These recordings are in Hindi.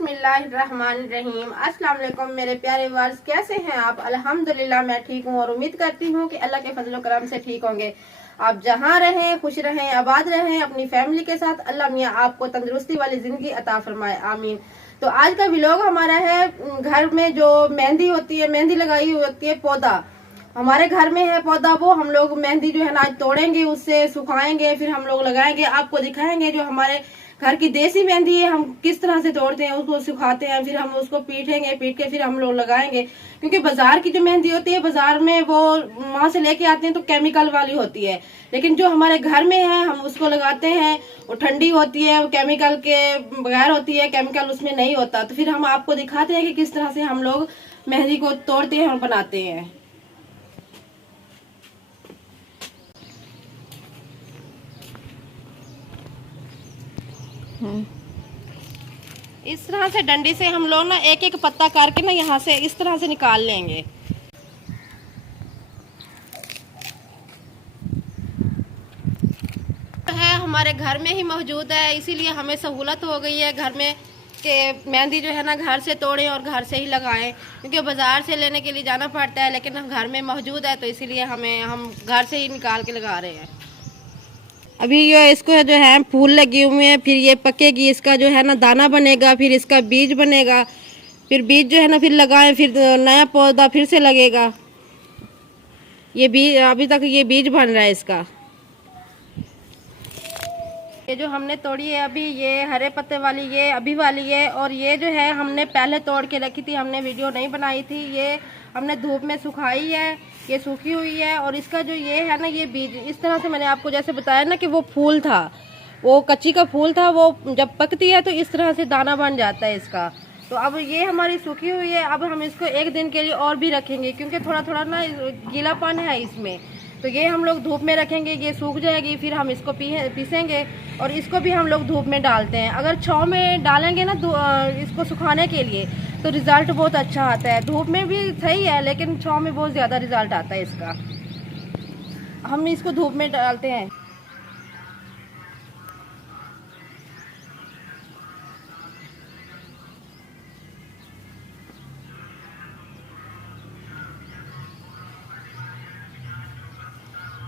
बिस्मिल्लाहिर्रहमानिर्रहीम। अस्सलाम वालेकुम मेरे प्यारे वर्स, कैसे हैं आप? अल्हम्दुलिल्लाह मैं ठीक हूँ और उम्मीद करती हूँ कि अल्लाह के फजल करम से ठीक होंगे। आप जहाँ रहें खुश रहें, आबाद रहें अपनी फैमिली के साथ। अल्लाह मियाँ आपको तंदुरुस्ती वाली जिंदगी अता फरमाए, आमीन। तो आज का व्लॉग हमारा है घर में जो मेहंदी होती है, मेहंदी लगाई हुई होती है, पौधा हमारे घर में है पौधा, वो हम लोग मेहंदी जो है ना आज तोड़ेंगे, उससे सुखाएंगे, फिर हम लोग लगाएंगे। आपको दिखाएंगे जो हमारे घर की देसी मेहंदी है हम किस तरह से तोड़ते हैं, उसको सुखाते हैं, फिर हम उसको पीटेंगे, पीट के फिर हम लोग लगाएंगे। क्योंकि बाजार की जो मेहंदी होती है, बाजार में वो वहां से लेके आते हैं तो केमिकल वाली होती है, लेकिन जो हमारे घर में है हम उसको लगाते हैं, वो ठंडी होती है, वो केमिकल के बगैर होती है, केमिकल उसमें नहीं होता। तो फिर हम आपको दिखाते हैं कि किस तरह से हम लोग मेहंदी को तोड़ते हैं और बनाते हैं। इस तरह से डंडी से हम लोग ना एक एक पत्ता करके ना यहाँ से इस तरह से निकाल लेंगे। है हमारे घर में ही मौजूद है, इसीलिए हमें सहूलत हो गई है घर में कि मेहंदी जो है ना घर से तोड़ें और घर से ही लगाएं, क्योंकि बाजार से लेने के लिए जाना पड़ता है, लेकिन हम घर में मौजूद है तो इसीलिए हम घर से ही निकाल के लगा रहे हैं। अभी ये इसको जो है फूल लगे हुए हैं, फिर ये पकेगी, इसका जो है ना दाना बनेगा, फिर इसका बीज बनेगा, फिर बीज जो है ना फिर लगाएं, फिर नया पौधा फिर से लगेगा। ये बीज अभी तक ये बीज बन रहा है इसका। ये जो हमने तोड़ी है अभी, ये हरे पत्ते वाली, ये अभी वाली है, और ये जो है हमने पहले तोड़ के रखी थी, हमने वीडियो नहीं बनाई थी। ये हमने धूप में सुखाई है, ये सूखी हुई है। और इसका जो ये है ना, ये बीज इस तरह से मैंने आपको जैसे बताया ना कि वो फूल था, वो कच्ची का फूल था, वो जब पकती है तो इस तरह से दाना बन जाता है इसका। तो अब ये हमारी सूखी हुई है, अब हम इसको एक दिन के लिए और भी रखेंगे, क्योंकि थोड़ा थोड़ा ना गीलापन है इसमें। तो ये हम लोग धूप में रखेंगे, ये सूख जाएगी, फिर हम इसको पीसेंगे। और इसको भी हम लोग धूप में डालते हैं। अगर छांव में डालेंगे ना इसको सुखाने के लिए तो रिज़ल्ट बहुत अच्छा आता है। धूप में भी सही है, लेकिन छांव में बहुत ज़्यादा रिज़ल्ट आता है इसका। हम इसको धूप में डालते हैं।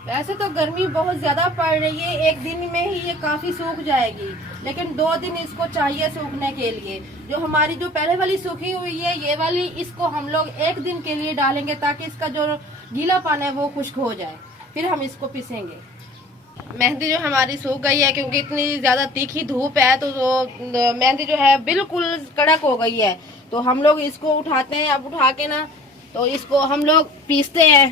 वैसे तो गर्मी बहुत ज़्यादा पड़ रही है, एक दिन में ही ये काफ़ी सूख जाएगी, लेकिन 2 दिन इसको चाहिए सूखने के लिए। जो हमारी जो पहले वाली सूखी हुई है ये वाली, इसको हम लोग एक दिन के लिए डालेंगे ताकि इसका जो गीलापन है वो खुश्क हो जाए, फिर हम इसको पीसेंगे। मेहंदी जो हमारी सूख गई है, क्योंकि इतनी ज़्यादा तीखी धूप है तो मेहंदी जो है बिल्कुल कड़क हो गई है। तो हम लोग इसको उठाते हैं, अब उठा के ना तो इसको हम लोग पीसते हैं।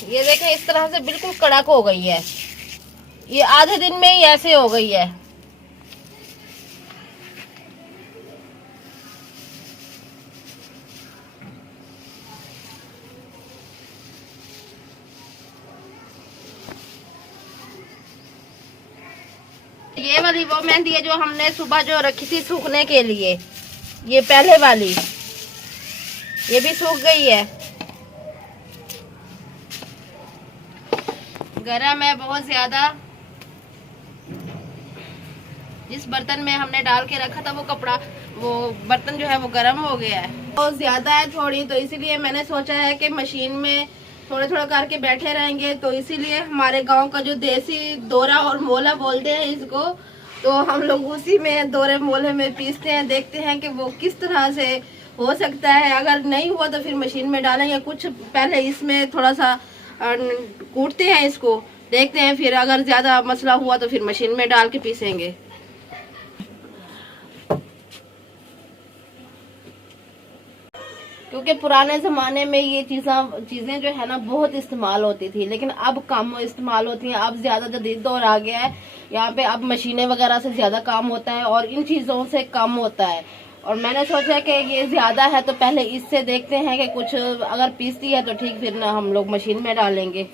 ये देखें इस तरह से बिल्कुल कड़क हो गई है, ये आधे दिन में ही ऐसे हो गई है। ये वाली वो मेहंदी है जो हमने सुबह जो रखी थी सूखने के लिए, ये पहले वाली, ये भी सूख गई है। गरम है बहुत ज्यादा। जिस बर्तन में हमने डाल के रखा था वो बर्तन जो है वो गरम हो गया है, बहुत ज्यादा है थोड़ी, तो इसीलिए मैंने सोचा है कि मशीन में थोड़ा थोड़ा करके बैठे रहेंगे। तो इसीलिए हमारे गांव का जो देसी दोरा और मोला बोलते हैं इसको, तो हम लोग उसी में दोरे मोले में पीसते हैं, देखते हैं कि वो किस तरह से हो सकता है। अगर नहीं हुआ तो फिर मशीन में डालेंगे। कुछ पहले इसमें थोड़ा सा कूटते हैं इसको, देखते हैं, फिर अगर ज्यादा मसला हुआ तो फिर मशीन में डाल के पीसेंगे। क्योंकि पुराने ज़माने में ये चीज़ें जो है ना बहुत इस्तेमाल होती थी, लेकिन अब कम इस्तेमाल होती हैं। अब ज़्यादा जदीद दौर आ गया है, यहाँ पे अब मशीनें वगैरह से ज़्यादा काम होता है और इन चीज़ों से कम होता है। और मैंने सोचा कि ये ज़्यादा है तो पहले इससे देखते हैं कि कुछ अगर पीसती है तो ठीक, फिर ना हम लोग मशीन में डालेंगे।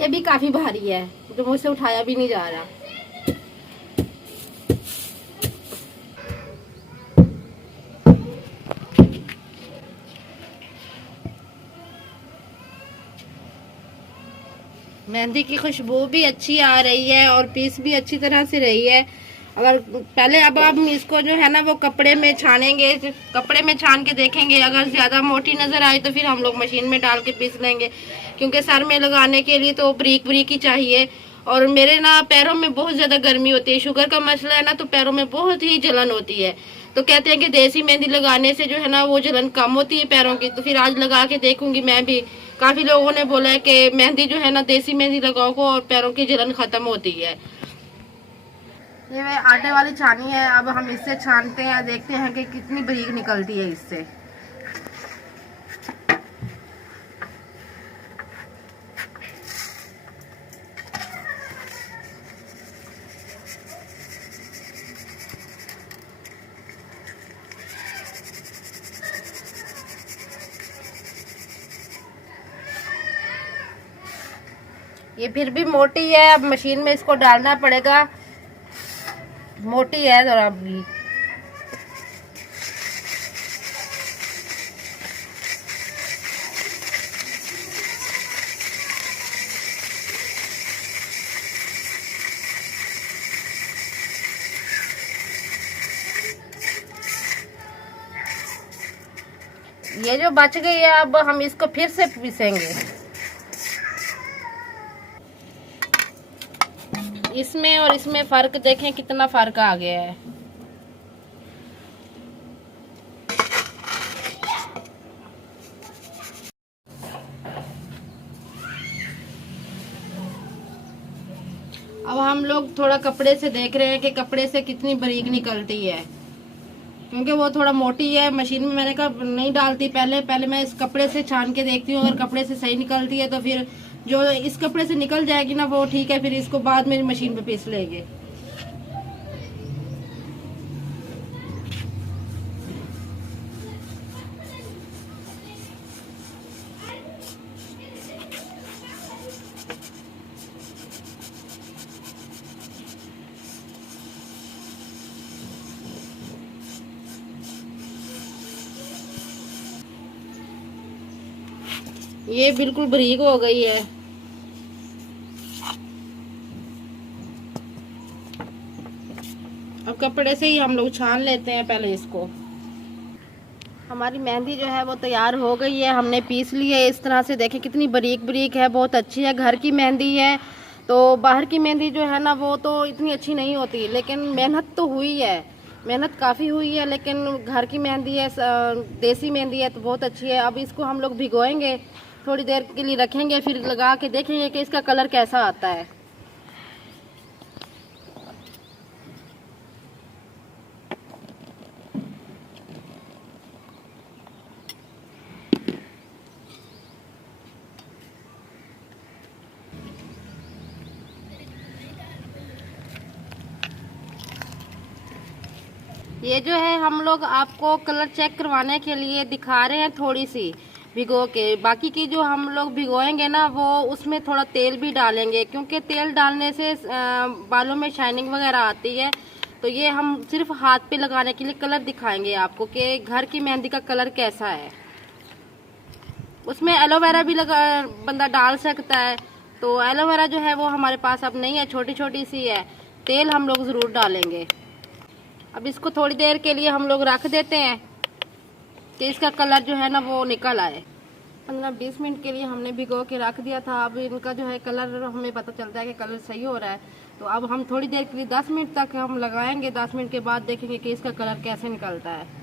ये भी काफी भारी है, जो मुझसे उठाया भी नहीं जा रहा। मेहंदी की खुशबू भी अच्छी आ रही है और पीस भी अच्छी तरह से रही है। अगर पहले अब हम इसको जो है ना वो कपड़े में छानेंगे, कपड़े में छान के देखेंगे। अगर ज्यादा मोटी नजर आए तो फिर हम लोग मशीन में डाल के पीस लेंगे, क्योंकि सर में लगाने के लिए तो ब्रीक ब्रीक ही चाहिए। और मेरे ना पैरों में बहुत ज्यादा गर्मी होती है, शुगर का मसला है ना, तो पैरों में बहुत ही जलन होती है। तो कहते हैं कि देसी मेहंदी लगाने से जो है ना वो जलन कम होती है पैरों की। तो फिर आज लगा के देखूंगी मैं भी। काफी लोगों ने बोला है कि मेहंदी जो है ना देसी मेहंदी लगाओ को और पैरों की जलन खत्म होती है। ये आटे वाली छानी है, अब हम इससे छानते हैं, देखते हैं कि कितनी बारीक निकलती है इससे। ये फिर भी मोटी है, अब मशीन में इसको डालना पड़ेगा। मोटी है जरा भी। ये जो बच गई है अब हम इसको फिर से पीसेंगे। इसमें और इसमें फर्क देखें, कितना फर्क आ गया है। अब हम लोग थोड़ा कपड़े से देख रहे हैं कि कपड़े से कितनी बारीक निकलती है, क्योंकि वो थोड़ा मोटी है। मशीन में मैंने कहा नहीं डालती, पहले मैं इस कपड़े से छान के देखती हूँ। अगर कपड़े से सही निकलती है तो फिर जो इस कपड़े से निकल जाएगी ना वो ठीक है, फिर इसको बाद में मशीन पे पीस लेंगे। ये बिल्कुल बारीक हो गई है। अब कपड़े से ही हम लोग छान लेते हैं पहले इसको। हमारी मेहंदी जो है वो तैयार हो गई है, हमने पीस ली है इस तरह से। देखें कितनी बारीक बारीक है, बहुत अच्छी है। घर की मेहंदी है, तो बाहर की मेहंदी जो है ना वो तो इतनी अच्छी नहीं होती, लेकिन मेहनत तो हुई है, मेहनत काफ़ी हुई है। लेकिन घर की मेहंदी है, देसी मेहंदी है, तो बहुत अच्छी है। अब इसको हम लोग भिगोएंगे, थोड़ी देर के लिए रखेंगे, फिर लगा के देखेंगे कि इसका कलर कैसा आता है। ये जो है हम लोग आपको कलर चेक करवाने के लिए दिखा रहे हैं, थोड़ी सी भिगो के। बाकी की जो हम लोग भिगोएंगे ना वो उसमें थोड़ा तेल भी डालेंगे, क्योंकि तेल डालने से बालों में शाइनिंग वगैरह आती है। तो ये हम सिर्फ हाथ पे लगाने के लिए कलर दिखाएंगे आपको कि घर की मेहंदी का कलर कैसा है। उसमें एलोवेरा भी लगा बंदा डाल सकता है, तो एलोवेरा जो है वो हमारे पास अब नहीं है, छोटी छोटी सी है। तेल हम लोग ज़रूर डालेंगे। अब इसको थोड़ी देर के लिए हम लोग रख देते हैं कि इसका कलर जो है ना वो निकल आए। 15-20 मिनट के लिए हमने भिगो के रख दिया था। अब इनका जो है कलर हमें पता चलता है कि कलर सही हो रहा है। तो अब हम थोड़ी देर के लिए 10 मिनट तक हम लगाएंगे। 10 मिनट के बाद देखेंगे कि इसका कलर कैसे निकलता है।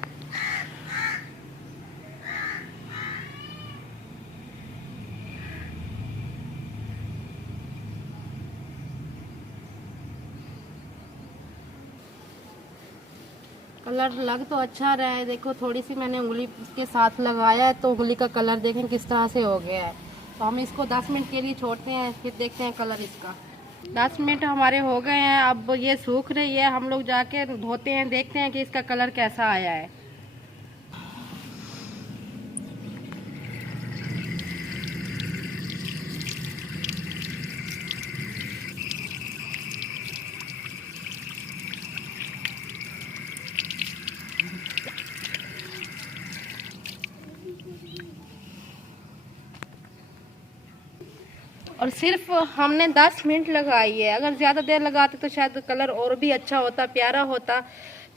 कलर लग तो अच्छा रहा है। देखो थोड़ी सी मैंने उंगली के साथ लगाया है तो उंगली का कलर देखें किस तरह से हो गया है। तो हम इसको 10 मिनट के लिए छोड़ते हैं, फिर देखते हैं कलर इसका। 10 मिनट हमारे हो गए हैं, अब ये सूख रही है। हम लोग जाके धोते हैं, देखते हैं कि इसका कलर कैसा आया है। और सिर्फ हमने 10 मिनट लगाई है। अगर ज़्यादा देर लगाते तो शायद कलर और भी अच्छा होता, प्यारा होता।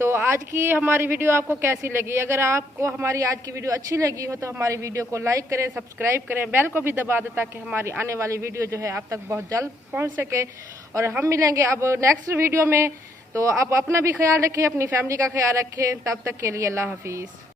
तो आज की हमारी वीडियो आपको कैसी लगी? अगर आपको हमारी आज की वीडियो अच्छी लगी हो तो हमारी वीडियो को लाइक करें, सब्सक्राइब करें, बेल को भी दबा दें ताकि हमारी आने वाली वीडियो जो है आप तक बहुत जल्द पहुंच सके। और हम मिलेंगे अब नेक्स्ट वीडियो में। तो आप अपना भी ख्याल रखें, अपनी फैमिली का ख्याल रखें। तब तक के लिए अल्लाह हाफिज़।